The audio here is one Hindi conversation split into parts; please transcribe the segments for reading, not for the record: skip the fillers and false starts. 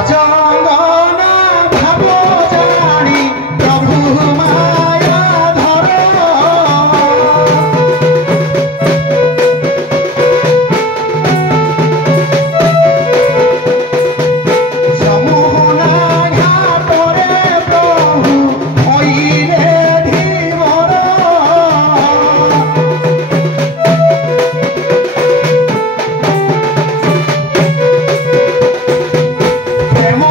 অজঙ্গন ভাব জানি প্রভু মায়া ধর যমুনা ঘাটরে প্রভু হইলে ধীবর প্রেম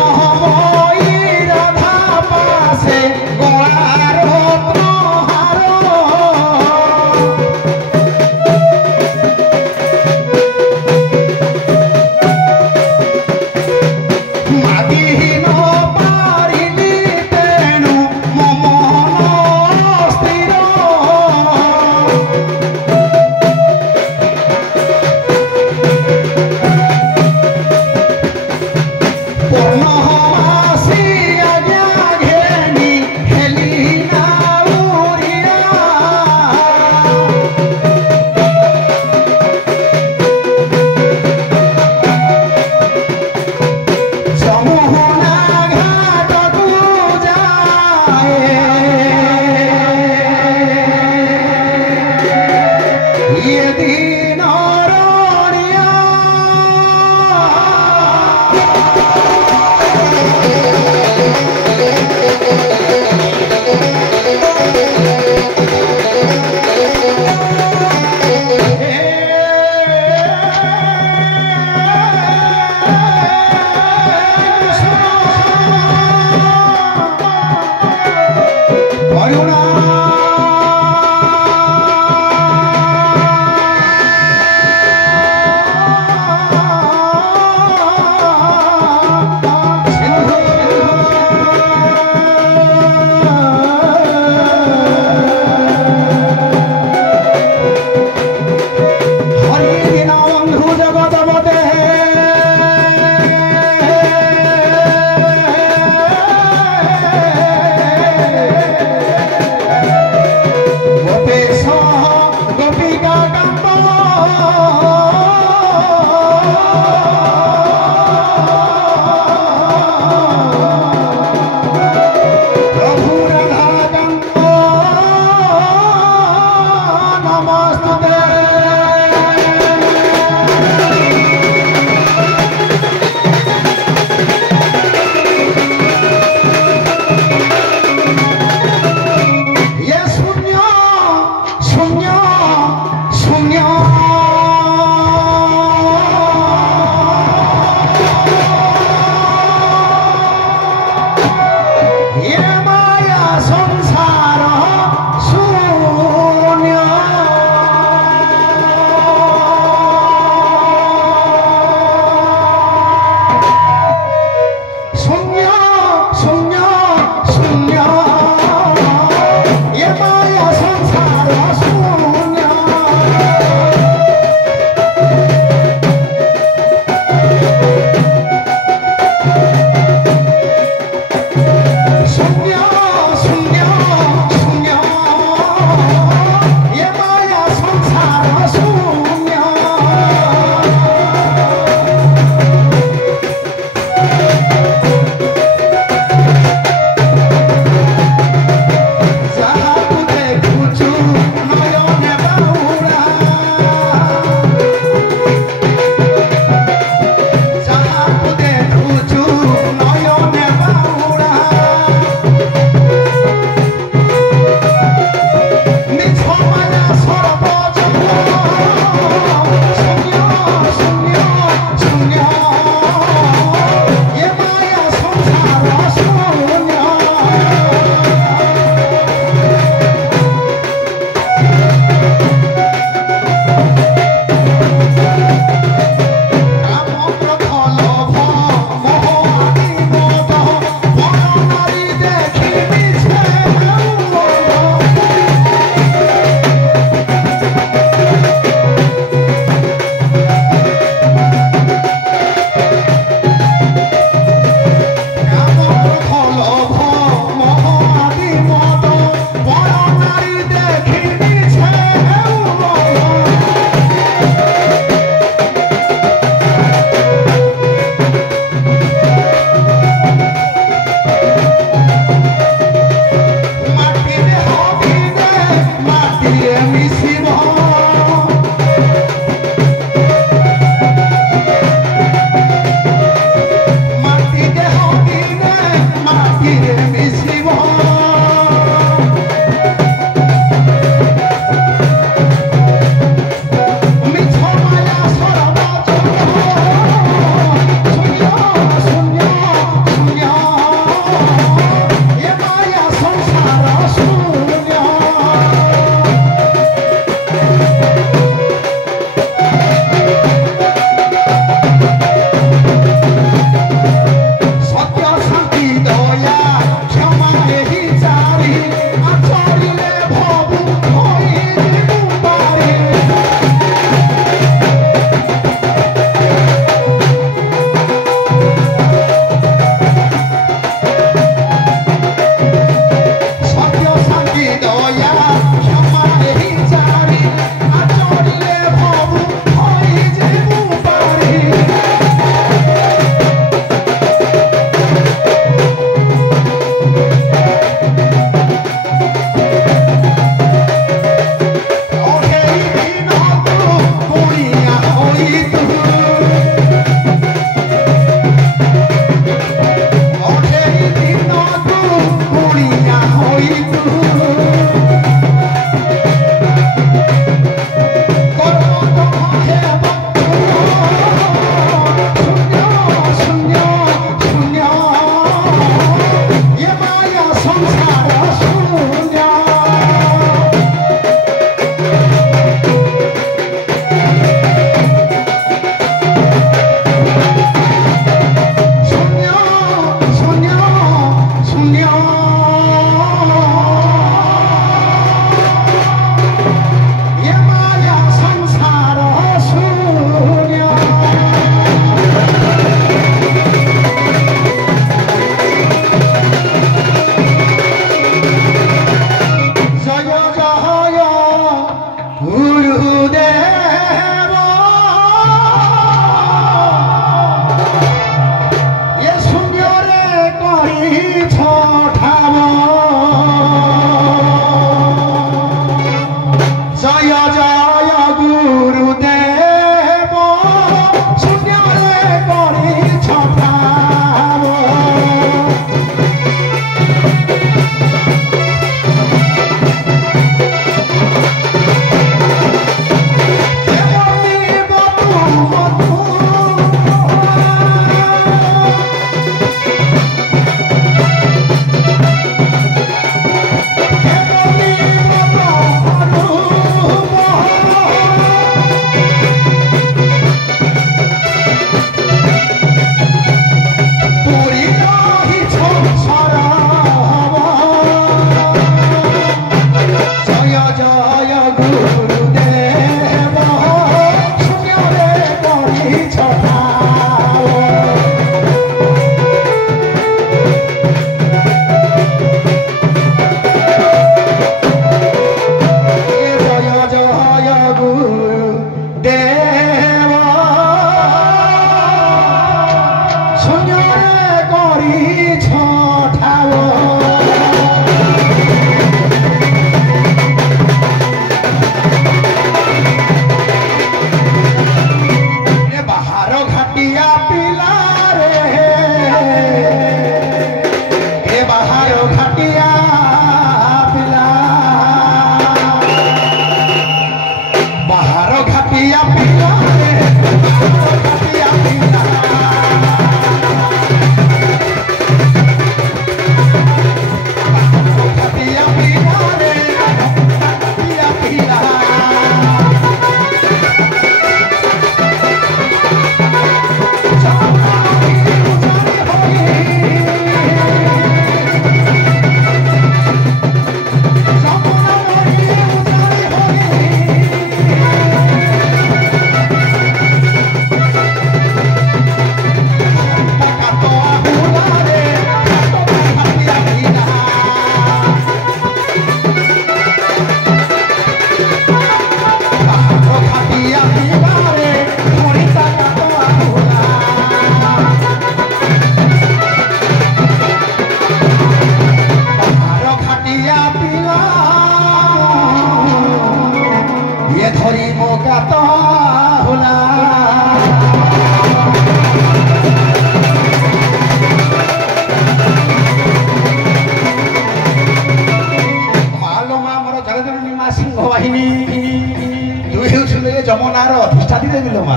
যমুনার অধিষ্ঠাতি দেবী লোমা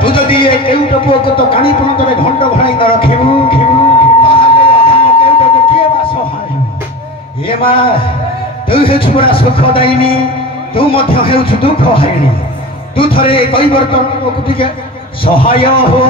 তুই যদি এই কেউটো পুয়কে তো কানি পর্যন্ত ঘণ্ট ঘড়াই ন রখিবু তাহলে কেউটোকে কিଏ ବା ସହାୟ ଏ ମା ତୁ ହେଉଛୁ ପୁରା ସୁଖଦାୟିନୀ ତୁ ମଧ୍ୟ ହେଉଛୁ ଦୁଃଖ ହାରିଣୀ ତୁ ଥରେ କୈବର୍ତ୍ତନ ପୁଅକୁ ଟିକେ ସହାୟ ହୋ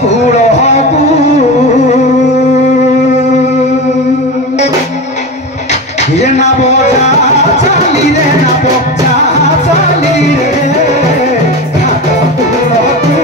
କୂଳକୁ ଏ ନାବ ଚାଲିରେ ନାବ ଚାଲିରେ ଘାଟ କୂଳକୁ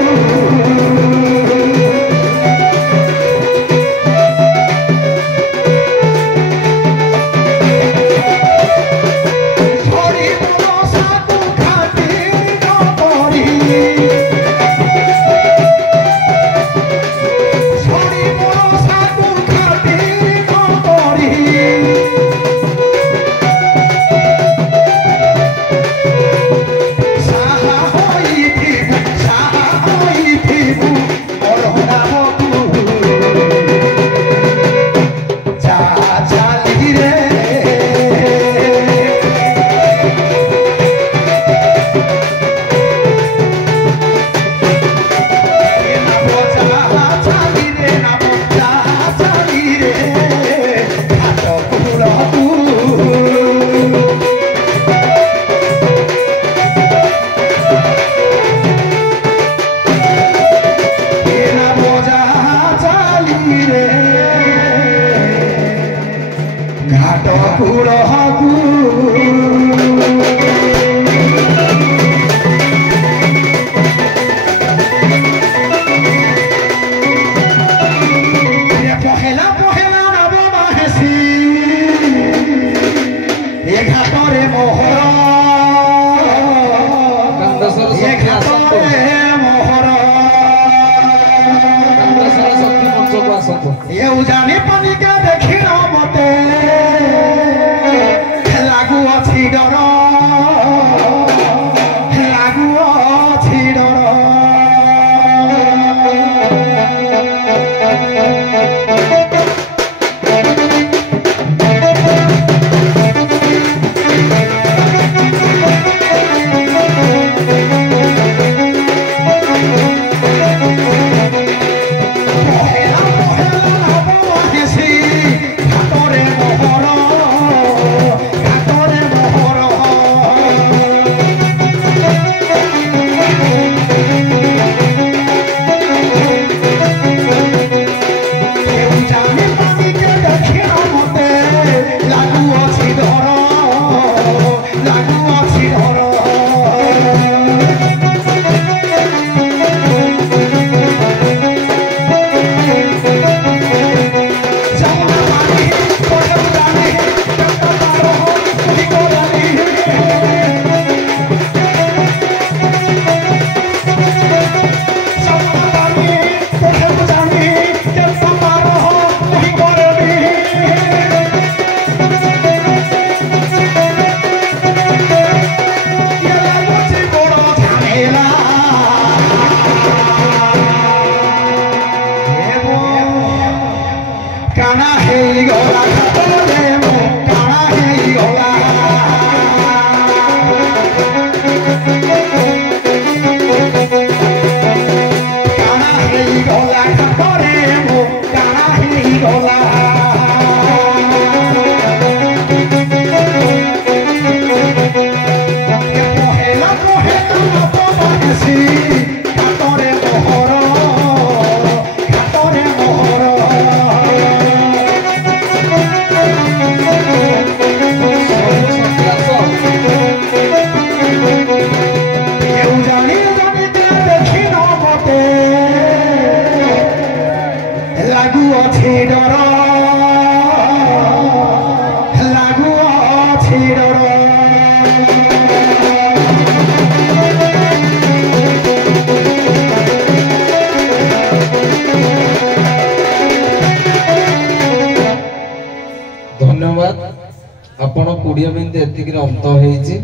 आपण 20 मिनिट एतिक अंत होईची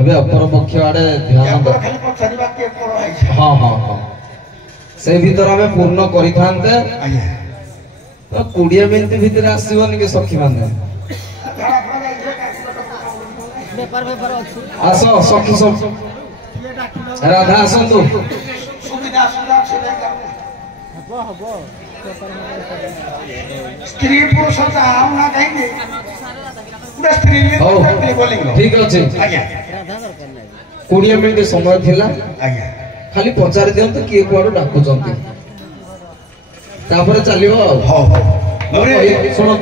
एबे अपर पक्ष आडे ध्यान खाली पछारीबा के करो है हां हां हां से भीतर हमें पूर्ण करि थांते तो 20 मिनिट भीतर आसीबन के सखी माने पेपर अछि आसो सखी सब राधा आसंतु सुविधा सुविधा से हबो हबो स्त्री पुरुष ना कहेंगे पूरा स्त्री बोलेंगे ठीक अछि आज्ञा 20 मिनिट समय थिला आज्ञा खाली पचार दियंत किए कुआडो डाकु जंती तापर चलियो हो शुणु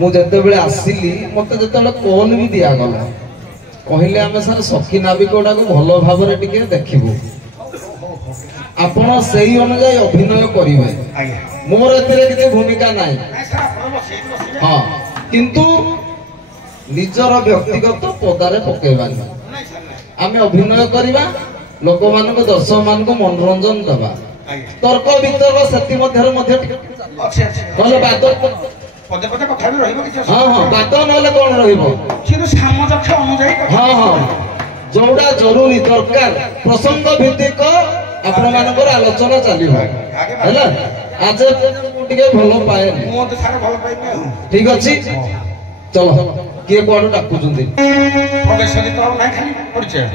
मुझे आसिली मत जो कौन भी दिगला कहले आम सर सखी नाविक गुड़ा को भल भाव देखू आपण से अनुजाई अभिनय करेंगे मोर ए भूमिका ना हाँ किंतु निजर व्यक्तिगत पदारे पकेबानी आम अभिनय करवा लोक मान दर्शक मान मनोरंजन दबा तर्क वितर्क से बात हाँ हाँ बात ना कौन हाँ हाँ जोड़ा जरूरी दरकार प्रसंग भित्तिक आपण मानकर आलोचना चलो है आज भल पाए ठीक अच्छे चलो किए कौन डाकुं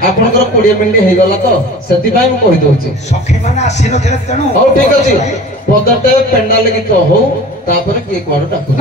आपंकर 20 मिनिट हो गला तो से कहीदे हाँ ठीक अच्छे पदटे पेंडाल गीत हो किए कौन डाकुं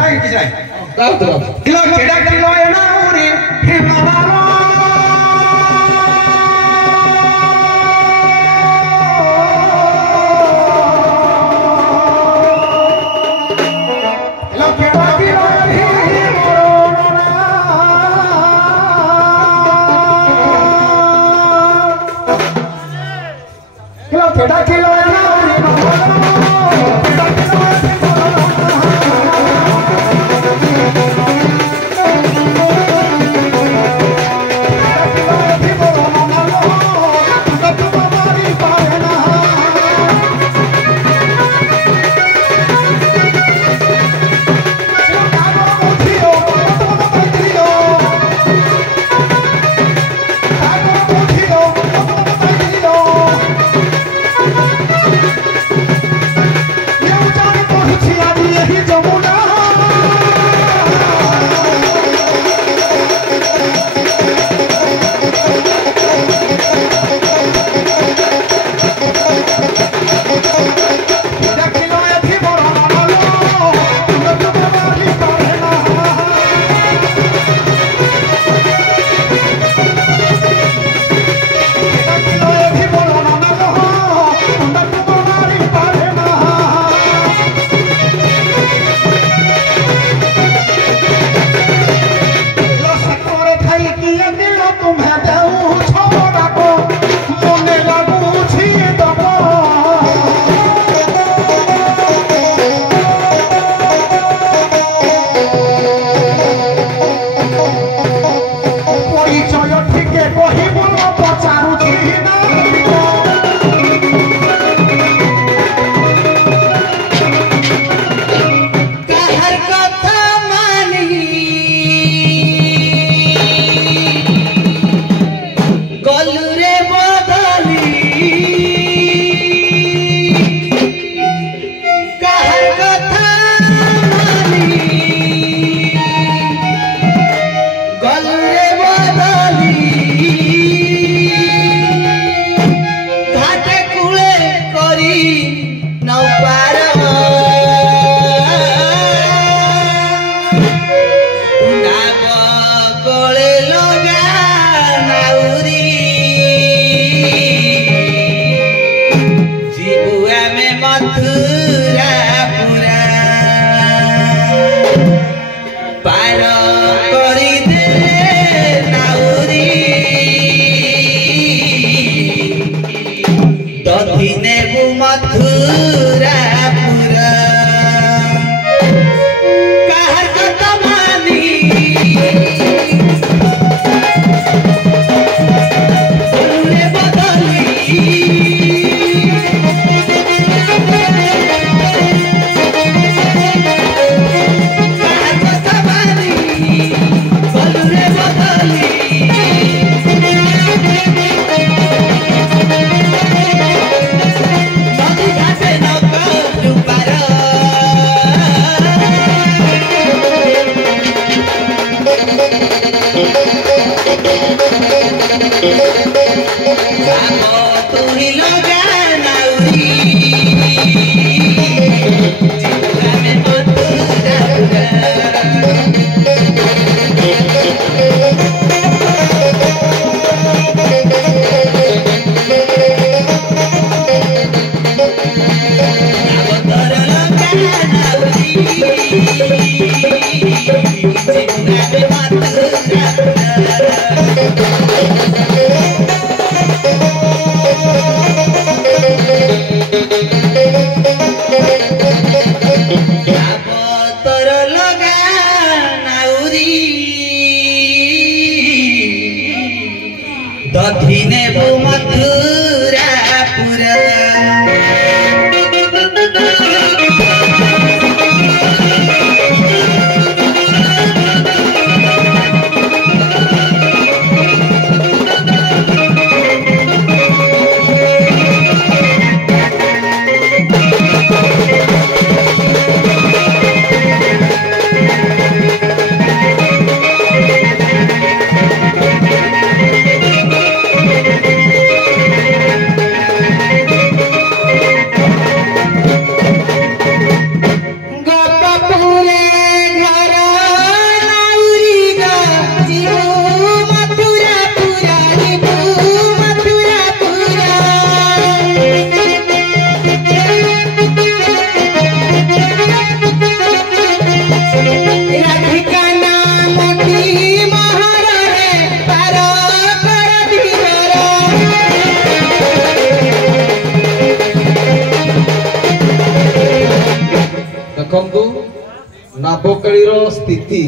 ଆଗକାଳୀର ସ୍ଥିତି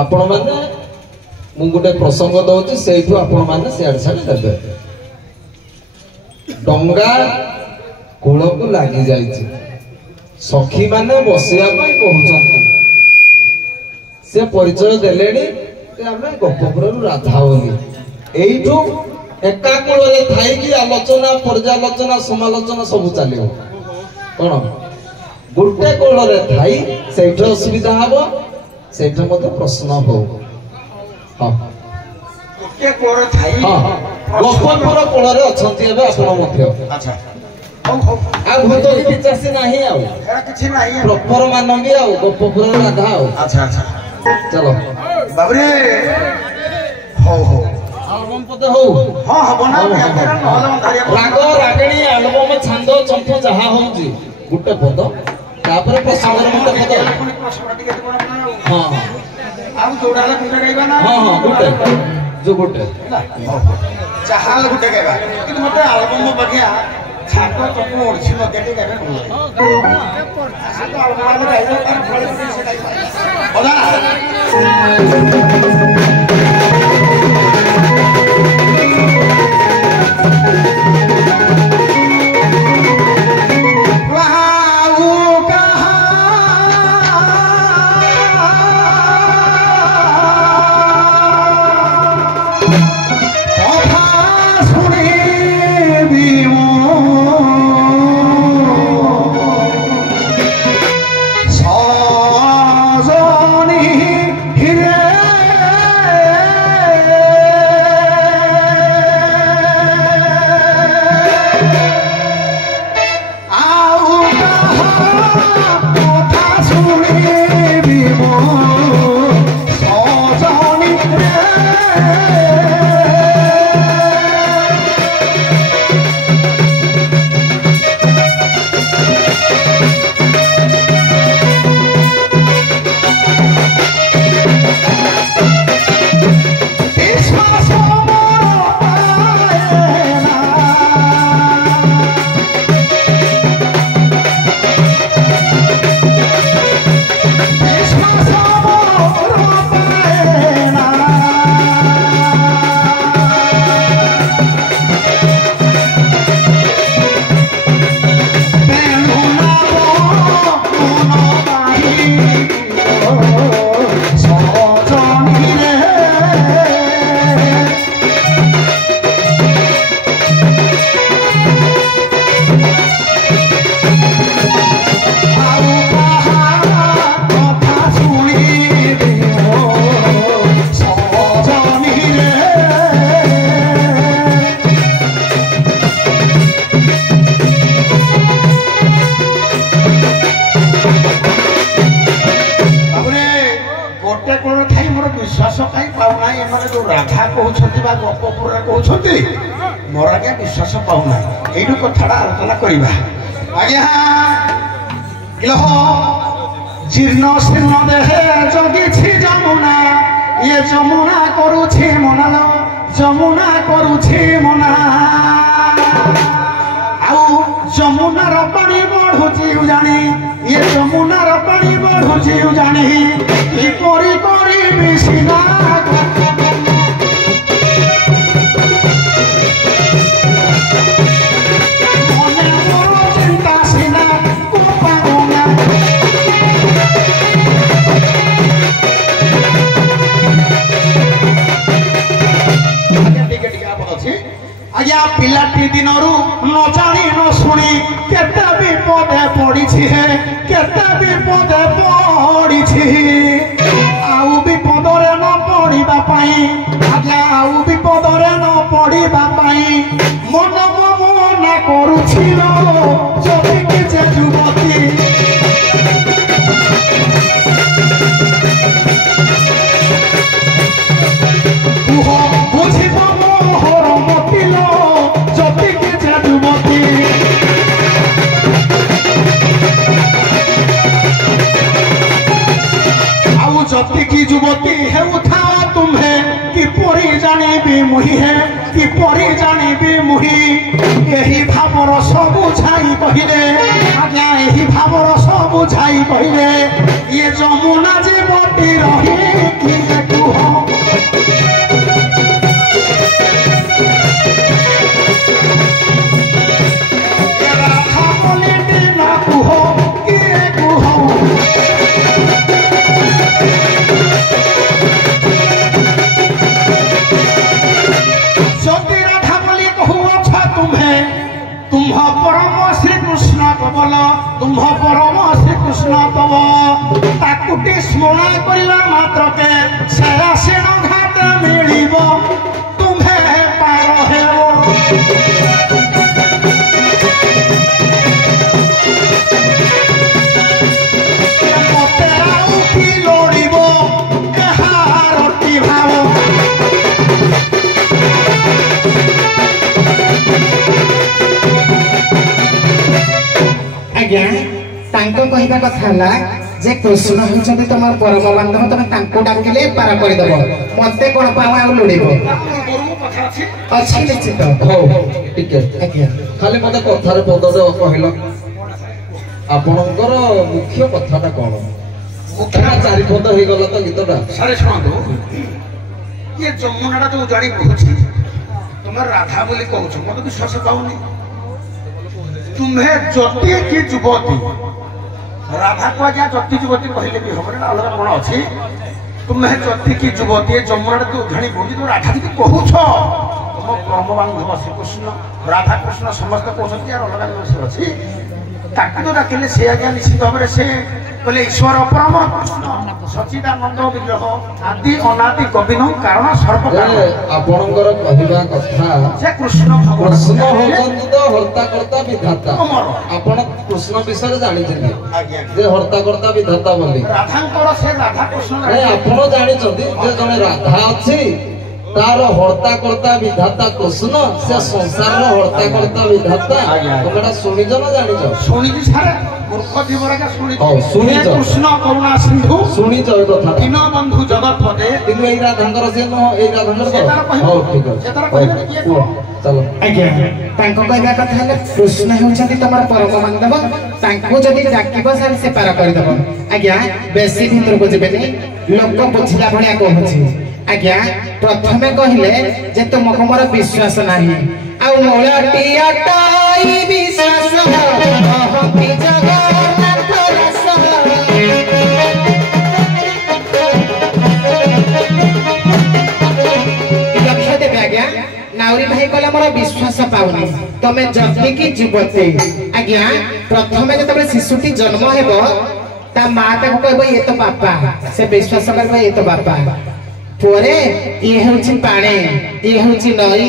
ଆପଣ ମାନେ ମୁଁ ଗୋଟେ ପ୍ରସଙ୍ଗ ଦଉଛି ସେଇଠୁ ଆପଣ ମାନେ ସିଆଡେ ସିଆଡେ ଦେବେ। ଡଙ୍ଗା କୂଳକୁ ଲାଗି ଯାଇଛି, ସଖୀ ମାନେ ବସିବା ପାଇଁ କହୁଛନ୍ତି, ସେ ପରିଚୟ ଦେଲେଣି ଯେ ଆମେ ଗୋପପୁରରୁ ରାଧା ବୋଲି। ଏଇଠୁ ଏକା କୂଳରେ ଥାଇକି ଆଲୋଚନା ପର୍ଯ୍ୟାଲୋଚନା ସମାଲୋଚନା ସବୁ ଚାଲିବ। କଣ ଗୋଟେ କୂଳରେ ଥାଇ ସେଇଠି ଅସୁବିଧା ହବ, ସେଇଠି ମଧ୍ୟ ପ୍ରଶ୍ନ ହଉ। ଗୋଟେ କୂଳରେ ଥାଇ ଗୋପପୁର କୂଳରେ ଅଛନ୍ତି ଏବେ ଆପଣ ମଧ୍ୟ। ଆଚ୍ଛା ହଉ ହଉ ଆଉ ଭୂତ କି ପିଚାସି ନାହିଁ, ଆଉ ଏରା କିଛି ନାହିଁ। ପ୍ରପର ମାନବୀ ଆଉ ଗୋପପୁର ରାଧା ଆଉ। ଆଚ୍ଛା ଆଚ୍ଛା ଚାଲ ବାବୁରେ ହଉ ହଉ ଆଲବମ ପଦେ ହଉ। ହଁ ହବ ନା ରାଗ ରାଗିଣୀ ଆଲବମ ଛାନ୍ଦ ଚମ୍ପୁ ଯାହା ହଉଛି ଗୋଟେ ପଦ, ତାପରେ ପ୍ରସଙ୍ଗର ଗୋଟେ ପଦ। ହଁ ଆଉ ଯୋଉଟା ହେଲେ ଗୋଟେ ଗାଇବା ନା। ହଁ ହଁ ଗୋଟେ ଯୋଉ ଗୋଟେ ଯାହା ହେଲେ ଗୋଟେ ଗାଇବା, କିନ୍ତୁ ମତେ ଆଲବମ ବଢିଆ ଛାଟ ଚକୁ ଓଡିଶୀ ମଧ୍ୟ ଟିକେ ଗାଇବା ଭଲ राधा कहते गपपुर कहते मोर आज्ञा विश्वास पाऊना यू कथा आलोचना करवा आज्ञा जीर्ण शीर्ण देहे जगी जमुना ये जमुना करुछि मना जमुना करुछि मना आउ जमुनार पानी बढ़ुछि जानी ये जमुनार पानी बढ़ुछि जानी कि करी करी सीना आज्ञा पिलाटी दिनरू न जानी न शुणी केते विपदे पड़ी है केते विपदे पड़ी आउ विपदरे न पड़िबा पाई आज्ञा आउ विपदरे न पड़िबा पाई मन मना करुछिलो जति किछे जुवती बुझिब मोहर मतिलो जति किछे जुवती आउ जति की जुवती हेउथा तुम्हे किपरि जानिबी मुही है किपरि जानिबी मुही यही भाव भावर सब बुझाई कहले आज्ञा यही भावर सब बुझाई कहले ये जमुना जे मोटी रही कि कुह राधा बोले ना कुह कि कुह ज्योति राधा बोली कहू तुम्हें तुम परम श्री कृष्ण कबल तुम परम श्री कृष्ण तब ताकुटी स्मरण करला मात्र के सयासीन घाट मिलिब तुम्हें पार हेबो मते आउ कि लोड़िब एहारती भाव आज्ञा तांको कहवा कथा हला जे कृष्ण होचंती तमर परम बांधव तमे तांको डाकिले पार कर देबो मते कोन पावा आ लुडीबो अछि निश्चित हो ठीक है आज्ञा खाली मते कथार पदटे कहल आपणकर मुख्य कथाटा कोन मुख्य चारि पद हे गला तो गीतटा सारे सुनो ये जमुनाटा जो जानी कहूची तुम्हार राधा बोली कहूछ मत विश्वास पाऊनी तुम्हें ज्योति की युवती राधा को आज ज्योति युवती कहले भी हम ना अलग कोन अछि तुम्हें ज्योति की युवती जमुना तो घणी बोली तो राधा जी कहूछ तुम परम बांधव श्री कृष्ण राधा कृष्ण समस्त कहउछन यार अलग अलग अछि ताकि तो डाकिले से आज्ञा निश्चित भाव से बोले ईश्वर परम कृष्ण सच्चिदानंद विग्रह आदि अनादि गोविंद कारण सर्वकारण आपणकर कहवा कथा से कृष्ण कृष्ण भगवान होचंती तो हर्ता कर्ता विधाता आपण कृष्ण विषय जानिछन्ती आज्ञा जे हर्ता कर्ता विधाता बोली राधांकर से राधा कृष्ण नहीं आपण जानिछन्ती जे जने राधा अछि तार हर्ता कर्ता विधाता कृष्ण से संसार रो हर्ता कर्ता विधाता तोमरा सुनिज न जानिछ सुनिजी सारे मूर्ख जीवरा का सुनिजी ओ सुनिज कृष्ण करुणा सिंधु सुनिज ए कथा दीन बंधु जगत पदे किंतु एई राधांकर से न एई राधांकर हो ठीक है सेतार कहबे किए को चलो आज्ञा तांको कहवा कथा हला कृष्ण होचंती तमर परम बांधव तांको जदी डाकिबो सारे से पार कर देबो आज्ञा बेसी भीतर को जेबेनी लोक बुझिला भलिया कहूची आज्ञा प्रथमे कहले जे तुमको मोर विश्वास नाही आ मोळटी अटाई विश्वास अहंति जगन्नाथ रस लक्ष्य देबे आज्ञा नाउरी भाई कहला मोर विश्वास पाउनी तमे जति की युवती आज्ञा प्रथमे जे तबे शिशुटी जन्म हेबो ता मां ताको कहबो ये तो बापा से विश्वास करबो ये तो बापा पोरे ये होची पाणे ये होची नई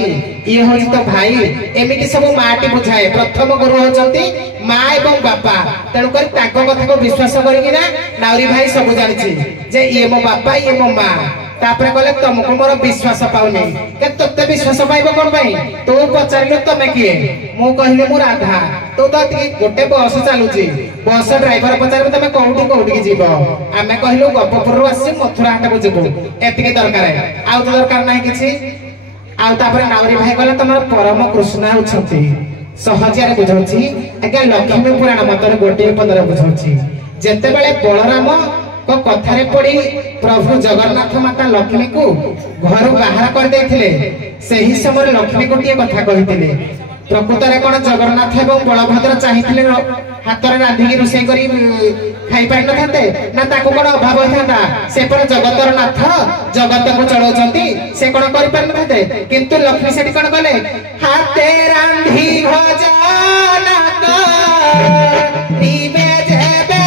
ये होची तो भाई एमिति सब माटी बुझाए प्रथम गुरु होचंती मां एवं बापा तेणु कर ताको कथा को विश्वास करिकि ना नाउरी भाई सब जानिछि जे ये मो बापा ये मो मां तापरे कहले तुमको मोर विश्वास पाउनी के तते विश्वास पाइबो कोन भाई तू पचारिलो तमे किए मु कहले मु राधा तू तो गोटे बस चालुची बस ड्राइवर पचारिबो तमे कोउठी कोउठी की जीवो आमे कहलो गपपुर रु आसी मथुरा हाट को जीवो एतिके दरकार आउ तो दरकार नाही किछि आउ तापरे नाउरी भाई कहले तमर परम कृष्ण होछंती सहजियारे बुझौछि आज्ञा लक्ष्मी पुराण मतरे गोटे पदरे बुझौछि जेते बेले बलराम को कथारे पड़ी प्रभु जगन्नाथ माता लक्ष्मी को घर बाहर कर देथिले सेही समय लक्ष्मी गोटे कथा कहिथिले प्रकृत रे कोन जगन्नाथ एवं बलभद्र चाहिथिले हाथ रे रांधी रोषेई करी खाई पाइ न थाते ना ताको कोन अभाव होइथांता से पर जगतर नाथ जगत को चलौचंती से कोन करि पाइ न थाते किंतु लक्ष्मी सेठी कोन कले हाथे रांधी भजन दीवे जेबे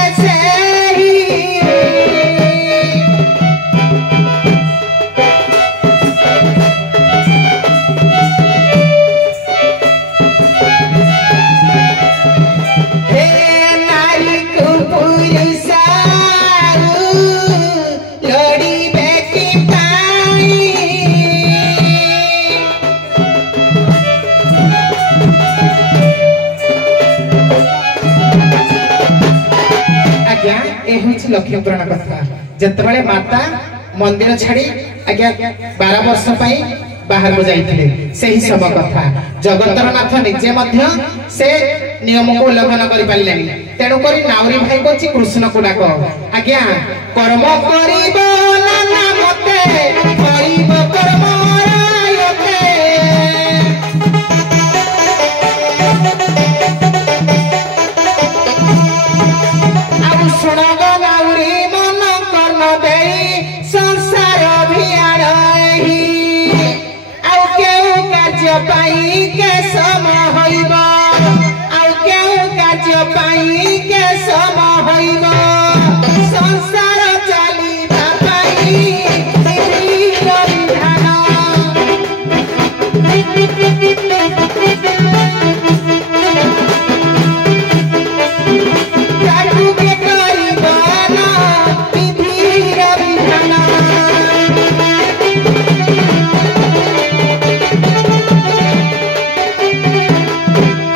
लक्ष्मी पुराण कथा जेतेबेले माता मंदिर छाड़ी आज्ञा 12 वर्ष पाई बाहर को जाइथिले सही सब कथा जगतर नाथ निजे मध्य से नियम को उल्लंघन करि पालेनी तेणु करी नाउरी भाई कोची कृष्ण को डाक आज्ञा कर्म करिब नाना मते करिब कर्म रायते अब सुना गो नाउरी मन कर्म देई संसार अभियान ही आउ केउ कार्य पाई के सम होइब आउ केउ कार्य पाई के सम होइब संसार चलिबा पाई विधिर विधान काटू के करिब ना विधिर विधान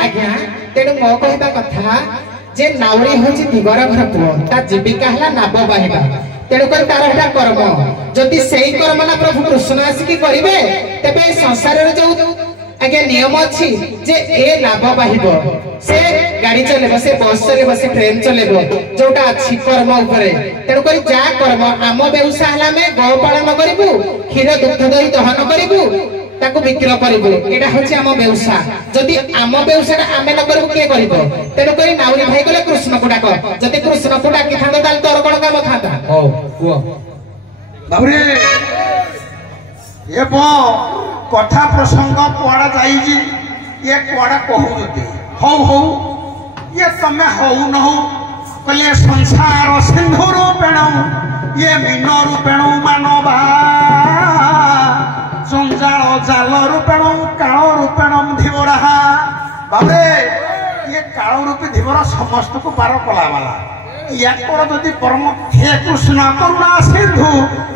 आज्ञा तेणु मो कहवा कथा जे नाउरी होची दिगर घर पुओ ता जीविका हला नाब बाहिबा तेणु कर तार हटा कर्म जदि सेही कर्म ना प्रभु कृष्ण आसिकी करिवे तेबे संसार रे जो आज्ञा नियम अछि जे ए लाभ बाहिबो से गाड़ी चलेबो से बस चलेबो से ट्रेन चलेबो जोटा अछि कर्म ऊपर तेणु कर जा कर्म आम व्यवसाय हला में गो पालन करिबु क्षीर दुग्ध दही दहन करिबु ताको विक्रय करिबो एटा होछि आम व्यवसाय जदि आम व्यवसाय आमे न करिबो के करिबो तेणु करी नाउरी भाई गले कृष्ण को डाक जदि कृष्ण को डाकी थांदो ताल तोर कोन काम थांदा हो कुआ बाबरे ये बो कथा प्रसंग कुआड़ा जाइजी ये कुआड़ा कहूते हौ हौ ये तमे हौ न हौ कले संसार सिंधु रूपेण ये मीन रूपेण मानवा जंजाल जाल रूपेण काल रूपेण धीवरा बाबरे ये काल रूपी धीवरा समस्त को पार कला वाला याकर जदि परम हे कृष्ण करुणा सिंधु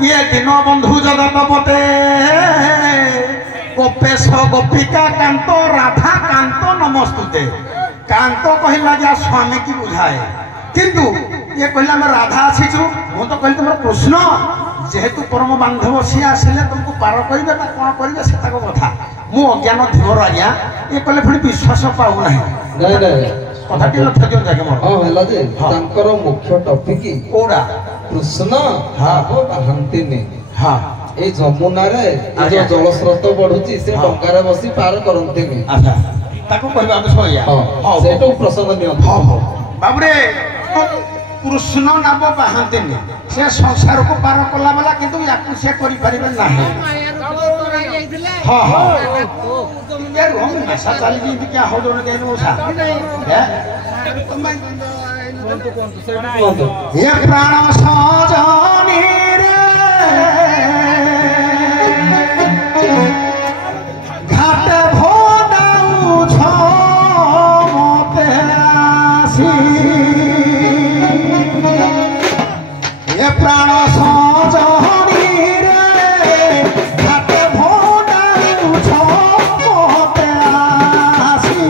ये दिन बंधु जगत पते गोपेश गोपिका कांत राधा कांत नमस्तुते कांत कहला जा स्वामी की बुझाए किंतु ये कहला मैं राधा आसीचु मु तो कहली तुम कृष्ण जेहेतु परम बांधव सी आसिले तुमको पार करिबे ता कोन करिबे सेता को कथा मु अज्ञान धीवर आज्ञा ये कहले फुणी विश्वास पाउ नाही नहीं नहीं कथा के लक्ष्य जो जाके मोर हां हला जे तांकर मुख्य टॉपिक कोडा कृष्ण हाँ। हां बाहंती ने हां ए जमुना रे ए जो जल स्रोत बढ़ुची से हाँ। डंगारे बसी पार करंती ने अच्छा ताको कहबा तो सोया हां सेटो प्रसंग नियम हां हां बाबरे कृष्ण नाम बाहाते ने से संसार को पार कला वाला किंतु याकु से करि परिबे नाही हां हां यार हम ऐसा चली जी क्या हो दोने देनु सा ये प्राण सजनी रे घाट भोदाउ छ मते आसी ये प्राण सजनी रे घाट भोदाउ छ मते आसी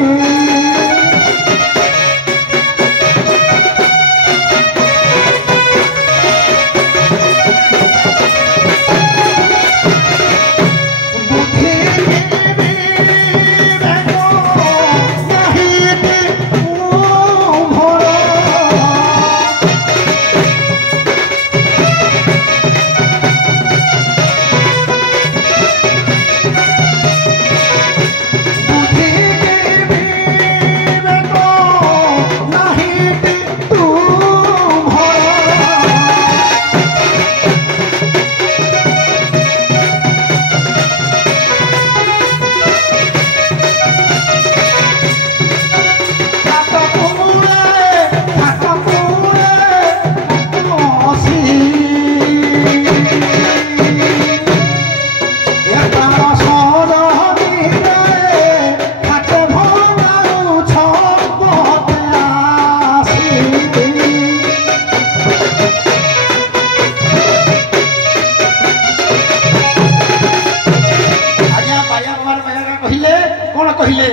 কহিলে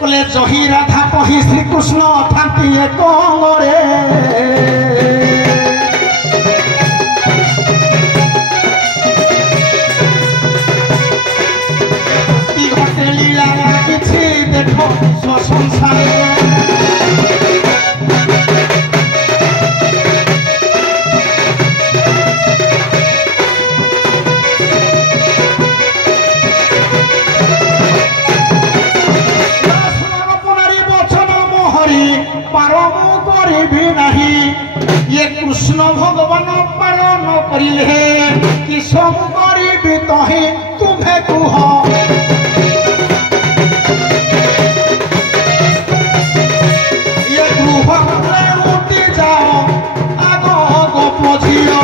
কলে জহি রাধা পহি শ্রীকৃষ্ণ থান্তিয়ে কঙরে সংসারে कृष्ण भगवान पालन करिले कि सब करी तहे तुम्हें कुह ये गृह उठी जाओ आग गोप झियो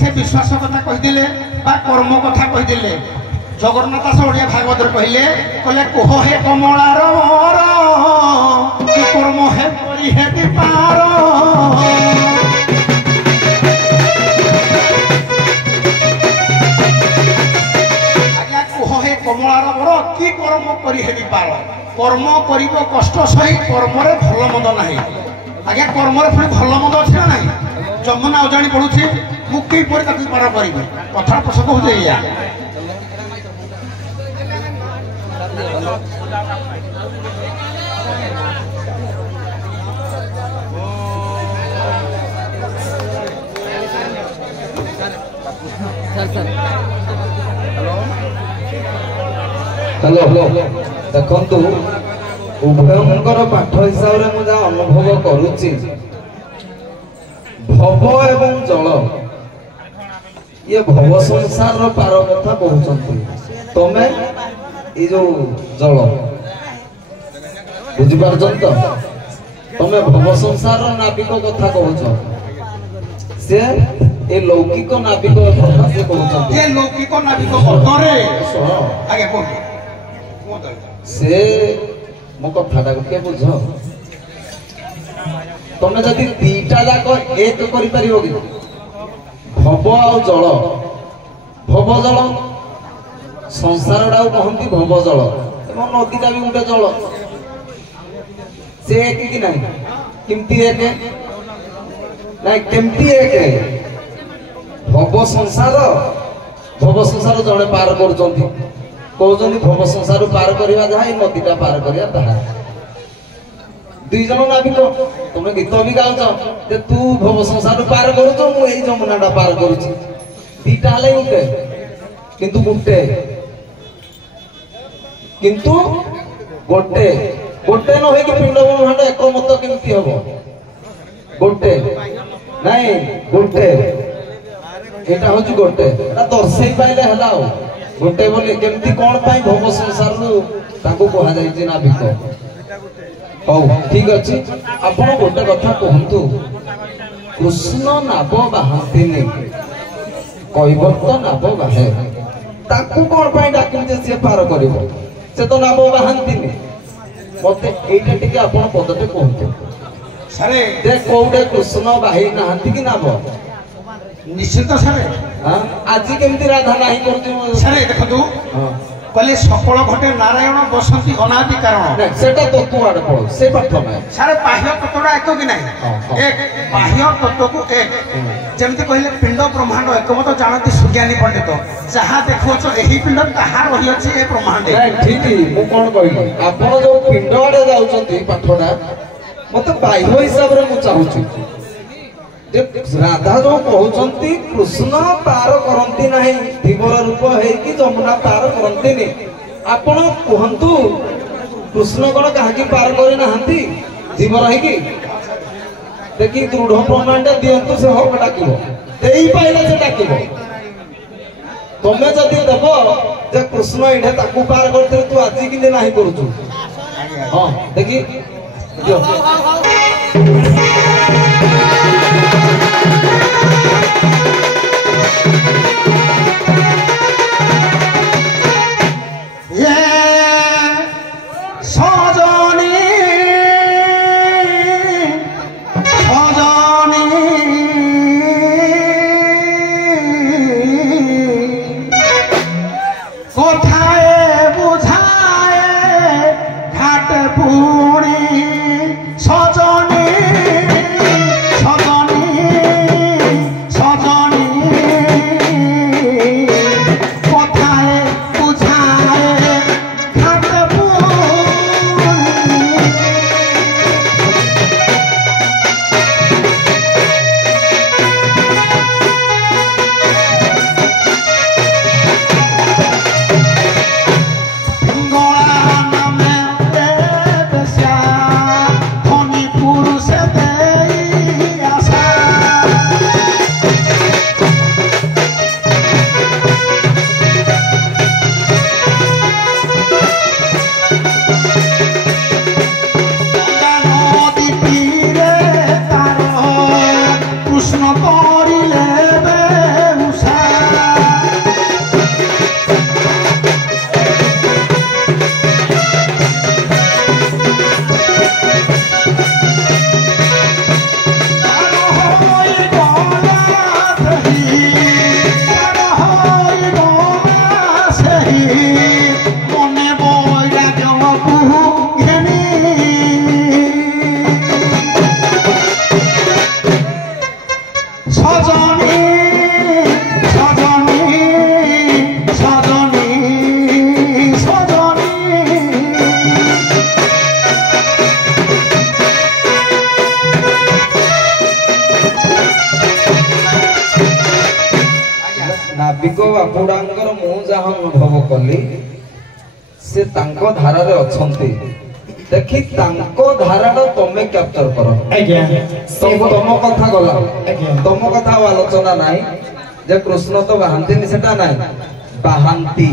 से विश्वास कथा कहीदेले कर्म कथा कहीदेले जगन्नाथ दास ओडिया भागवत कहले कहले कोह हे कमलार कर्म हे करी हे विपार आज्ञा कोह हे कमलार बर कि कर्म करी हे विपार कर्म करिब कष्ट सही कर्म रे भल मंद नाही आज्ञा कर्म रे पुणी भल मंद अछि ना नाही जमुना अजाणी पडुछि मु कि परि ताकि पार करिबि कथा प्रसंग हो जाइया हेलो देखु उभयंकर पाठ हिसाब से मुझे अनुभव करुच्ची भव एवं जल ये भव संसार पार कथा कहते तमे ये जो जल बुझीपार तो तमे भव संसार नाविक कथा कहछ से ए लौकिक नाविक कथा से कहछ ये लौकिक नाविक बतरे आगे कोन से मो कथाटा के बुझ तमे जदि दीटा जाक एक करि परिबो कि भव आ जल भव जल संसार डाउ कहती भव जल एवं नदीटा भी गोटे जल से एक कि नहीं केमती एक नहीं केमती एक भव संसार जड़े पार करुचंती कहउचंती भव संसार पार करवा जहा नदीटा पार करवा ताहा दुई जन नाविक तुम गीत भी गाउच जे तू भव संसार पार करुच मु एई जमुनाटा पार करुची दीटा हले गुटे किंतु गुटे किंतु गोटे गोटे न होई कि पिंड ब्रह्मांड एक मत केमती हबो गोटे नहीं गोटे एटा होची गोटे एटा दर्शई पाइले हला हो गोटे बोले केमती कोन पाई भव संसार नु ताको कहा जाई जे नाविक हो ठीक अछि आपण गोटे कथा कहंतु कृष्ण नाव बाहंतिनी कैवर्त नाव बाहे ताको कोन पाई डाकिन जे से पार करिवो से तो नाव बाहंतिनी मते एटा टिके आपण पदते कहंतु सारे जे कोउडे कृष्ण बाही नाहंती कि नाव निश्चित सारे हां आज केमती राधा नाही करती सारे देखो तू हां कले सकल घटे नारायण बसंती अनादि कारण सेटा तो तू आड़ पड़ से प्रथम सारे बाह्य तत्वटा एक कि नहीं एक बाह्य तत्व को एक जेमति कहले पिंड ब्रह्मांड एकमत जानती सुज्ञानी पंडित जहां देखो एही पिंड कहा रही अछि ए ब्रह्मांड ठीक मु कोन कहली आपण जो पिंड आड़े जाउचंती पाठडा मते बाह्य हिसाब रे मु चाहूची जे राधा जो कहउचंती कृष्ण पार करंती नाही दिवर रूप है कि जमुना पार करंती नि आपण कहंतु कृष्ण कोन कहा कि पार करि नाहंती दिवर है कि देखि दृढ़ प्रमाण दियंतु से हो डाकिबो देई पाइले से डाकिबो तमे जदि देबो जे कृष्ण इठे ताकू पार करते तू आज कि नाही करूछु हां देखि दियो सजनी ନାବିକ ବାପୁଡାଙ୍କର ମୁଁ ଯାହା ଅନୁଭବ କଲି ସେ ତାଙ୍କ ଧାରାରେ ଅଛନ୍ତି ଦେଖି ତାଙ୍କ ଧାରାଟା ତମେ କ୍ୟାପଚର କର ଆଜ୍ଞା ତମ କଥା ଗଲା ଆଜ୍ଞା। ତମ କଥା ଆଉ ଆଲୋଚନା ନାହିଁ ଯେ କୃଷ୍ଣ ତ ବାହାନ୍ତିନି ସେଟା ନାହିଁ ବାହାନ୍ତି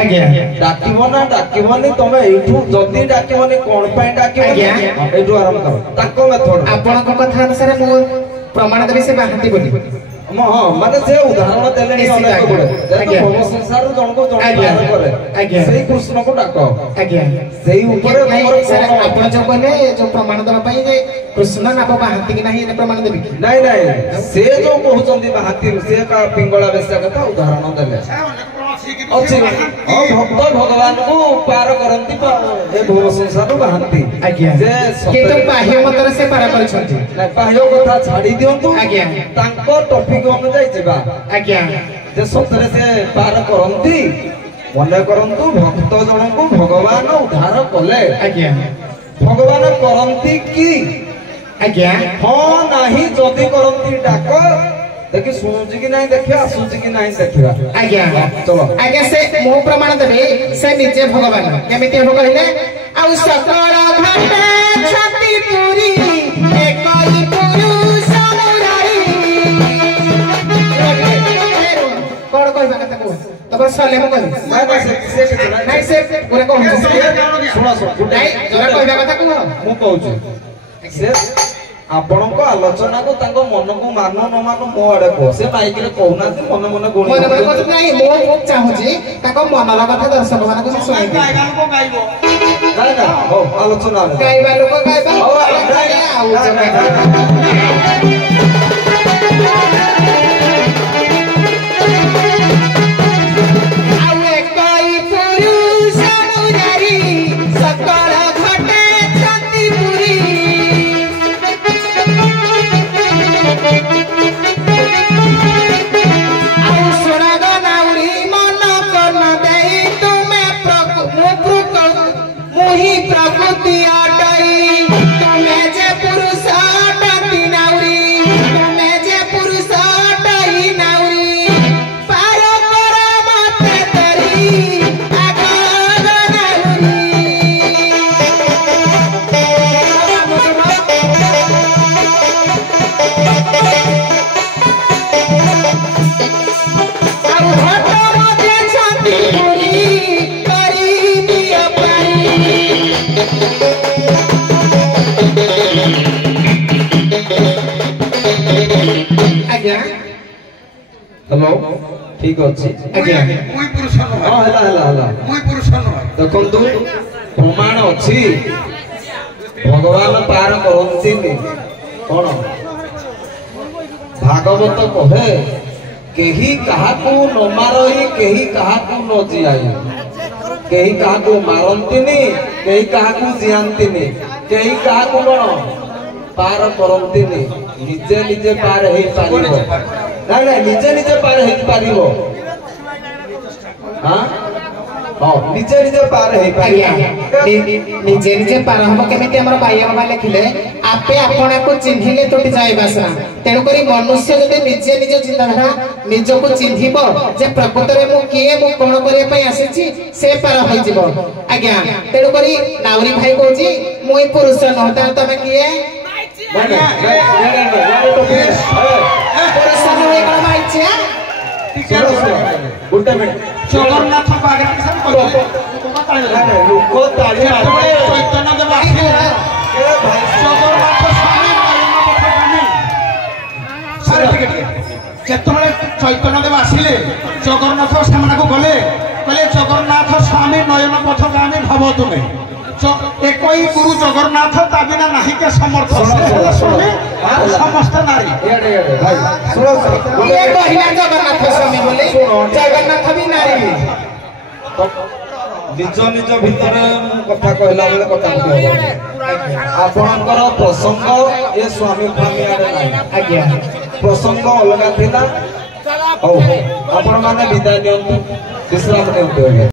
ଆଜ୍ଞା ଡାକିବ ନା ଡାକିବନି ତମେ ଏଇଠୁ ଯଦି ଡାକିବନି କଣ ପାଇଁ ଡାକିବନି ଆଜ୍ଞା। ଏଇଠୁ ଆରମ୍ଭ କର ତାଙ୍କ ମେଥଡ ଆପଣଙ୍କ କଥା ଅନୁସାରେ ମୁଁ ପ୍ରମାଣ ଦେବି ସେ ବାହାନ୍ତି ବୋଲି ହଁ ମାନେ ସେ ଉଦାହରଣ ଦେଲେଣି ଅନେକ ଗୁଡେ ଆଜ୍ଞା। ଭବ ସଂସାରରୁ ଜଣକୁ ଜଣକୁ ଆଜ୍ଞା। ବାହାର କରେ ଆଜ୍ଞା। ସେଇ କୃଷ୍ଣକୁ ଡାକ ଆଜ୍ଞା ସେଇ ଉପରେ ନାଇଁ, ମୋର ସାର୍, କଣ- ଆପଣ ଯୋଉ କହିଲେ ଯୋଉ ପ୍ରମାଣ ଦେବା ପାଇଁ ଯେ କୃଷ୍ଣ ନାବ ବାହାନ୍ତି କି ନାହିଁ ଏ ପ୍ରମାଣ ଦେବି କି ନାଇଁ ନାଇଁ ସେ ଯୋଉ କହୁଛନ୍ତି ବାହାନ୍ତି ସେ ପିଙ୍ଗଳା ବେଶା କଥା ଉଦାହରଣ ଦେଲେ ଅଛି ହଁ ଭକ୍ତ ଭଗବାନଙ୍କୁ ପାର କରନ୍ତି ଏ ଭବ ସଂସାରରୁ ବାହାନ୍ତି ଆଜ୍ଞା ଯେ କିନ୍ତୁ ବାହ୍ୟ ମତରେ ସେ ପାର କରିଛନ୍ତି ନାଇଁ ବାହ୍ୟ କଥା ଛାଡି ଦିଅନ୍ତୁ ଆଜ୍ଞା। ତାଙ୍କ ଟପିକ ଅନୁଯାୟୀ ଯିବା ଆଜ୍ଞା ଯେ ସତରେ ସେ ପାର କରନ୍ତି ମନେ କରନ୍ତୁ ଭକ୍ତ ଜଣଙ୍କୁ ଭଗବାନ ଉଦ୍ଧାର କଲେ ଆଜ୍ଞା ଭଗବାନ କରନ୍ତି କି ଆଜ୍ଞା ହଁ ନାହିଁ ଯଦି କରନ୍ତି ଡାକ ଦେଖି ଶୁଣୁଛି କି ନାହିଁ ଦେଖିବା ଆସୁଛି କି ନାହିଁ ଦେଖିବା ଆଜ୍ଞା ଚलो ଆଜ୍ଞା ସେ ମୁଁ ପ୍ରମାଣ ଦେବି ସେ ନିଜେ ଭଗବାନ କେମିତି ହବ କହିଲେ ଆଉ ସକଳ ଘଟେ ଛାତି ପୁରୀ ଏକଇ ପୁରୁଷ ମୁରାରୀ କଣ କହିବା କଥା କୁହ ତମର ସଲେ ମୁଁ କହିବି ନାଇଁ ନାଇଁ ସେ କିଛି ନାହିଁ ନାଇଁ ସେ ପୁରା କହୁଛି ଶୁଣ ଶୁଣ ନାଇଁ ଯୋଉଟା କହିବା କଥା କୁହ ମୁଁ କହୁଛି ସେ ଆପଣଙ୍କ ଆଲୋଚନାକୁ ତାଙ୍କ ମନକୁ ମାନୁ ନ ମାନୁ ମୋ ଆଡେ କୁହ ସେ ମାଇକରେ କହୁନାହାନ୍ତି ମନେ ମନେ ଗୁଣି ମନେ ମନେ କହୁଛି ନାଇଁ ମୁଁ ଚାହୁଁଛି ତାଙ୍କ ମନର କଥା ଦର୍ଶକ ମାନଙ୍କୁ ସେ ଶୁଣାଇ ନାଇଁ ନାଇଁ ହଉ ଆଲୋଚନା ହେଲା। ଗାଇବା ଲୋକ ଗାଇବା ହଉ, ଆଉ ଆଉ ଏକଇ ପୁରୁଷ ମୁରାରୀ ସକଳ ଘଟେ ଛାତି ପୁରୀ ଆଉ ଶୁଣଗ ନାଉରୀ ମନ କର୍ଣ୍ଣ ଦେଇ ତୁମେ ମୁହିଁ ପ୍ରକୃତି ଅଟଇ ତୁମେ ଯେ ପୁରୁଷ ଅଟନ୍ତି ନାଉରୀ ତୁମେ ଯେ ପୁରୁଷ ଅଟଇ ନାଉରୀ ପାର କର ମତେ ତରି ଆଗ ଆଉ ଘଟ ମତେ ଛାତି ପୁରୀ କରି ଦିଅ ଆଜ୍ଞା ହ୍ୟାଲୋ ଠିକ ଅଛି ଆଜ୍ଞା ମୁଇଁ ପୁରୁଷ ନୁହେଁ ହଁ ହେଲା ହେଲା ହେଲା ମୁଇଁ ପୁରୁଷ ନୁହେଁ ଦେଖନ୍ତୁ ପ୍ରମାଣ ଅଛି ଭଗବାନ ପାର କରନ୍ତିନି କଣ ଭାଗବତ କହେ କେହି କାହାକୁ ନ ମାରଇ କେହି କାହାକୁ ନ ଜିଆଇ କେହି କାହାକୁ ମାରନ୍ତିନି କେହି କାହାକୁ ଜିଆନ୍ତିନି କେହି କାହାକୁ କଣ ପାର କରନ୍ତିନି ନିଜେ ନିଜେ ପାର ହେଇପାରିବ ନାଇଁ ନାଇଁ ନିଜେ ନିଜେ ପାର ହେଇପାରିବ ହଁ ନିଜେ ନିଜେ ପାର ହେଇପାରିବ ନିଜେ ନିଜେ ପାର ହବ କେମିତି ଆମର ବାଇଆ ବାବା ଲେଖିଲେ ଆପେ ଆପଣଙ୍କୁ ଚିହ୍ନିଲେ ତୁଟି ଯାଏ ବାସନା ତେଣୁକରି ମନୁଷ୍ୟ ଯଦି ନିଜେ ନିଜ ଚିନ୍ତାଧାରା ନିଜକୁ ଚିହ୍ନିବ ଯେ ପ୍ରକୃତରେ ମୁଁ କିଏ ମୁଁ କଣ କରିବା ପାଇଁ ଆସିଛି ସେ ପାର ହୋଇଯିବ ଆଜ୍ଞା ତେଣୁକରି ନାଉରୀ ଭାଇ କହୁଛି ମୁଁ ପୁରୁଷ ନୁହଁ ତାହେଲେ ତମେ କିଏ ପୁରୁଷ ନୁହେଁ କଣ ଭାଇଛି ଗୋଟେ ମିନିଟ ଜଗନ୍ନାଥ ପାଖରେ ଲୋକ ତାଳି ଚୈତନ୍ୟ ଦେବ ଆସିଲେ ଜଗନ୍ନାଥ ସ୍ୱାମୀ ଯେତେବେଳେ ଚୈତନ୍ୟ ଦେବ ଆସିଲେ ଜଗନ୍ନାଥ ସେମାନଙ୍କୁ ଗଲେ କହିଲେ ଜଗନ୍ନାଥ ସ୍ୱାମୀ ନୟନ ପଥ ଗାମୀ ଭବ ତୁମେ একই গুরু জগন্নাথ তা বিনা নাহিকে সমর্থ সমস্ত নারী জগন্নাথ স্বামী বলে জগন্নাথ বি নারী নিজ নিজ ভিতরে কথা কহিলা বেলে কথা কহি আপনার প্রসঙ্গ এ স্বামী স্বামী আড়ে নাই আজ্ঞা প্রসঙ্গ অলগা ଥିଲା। ଆପଣ ମାନେ ବିଦାୟ ନିଅନ୍ତୁ, ବିଶ୍ରାମ ନିଅନ୍ତୁ।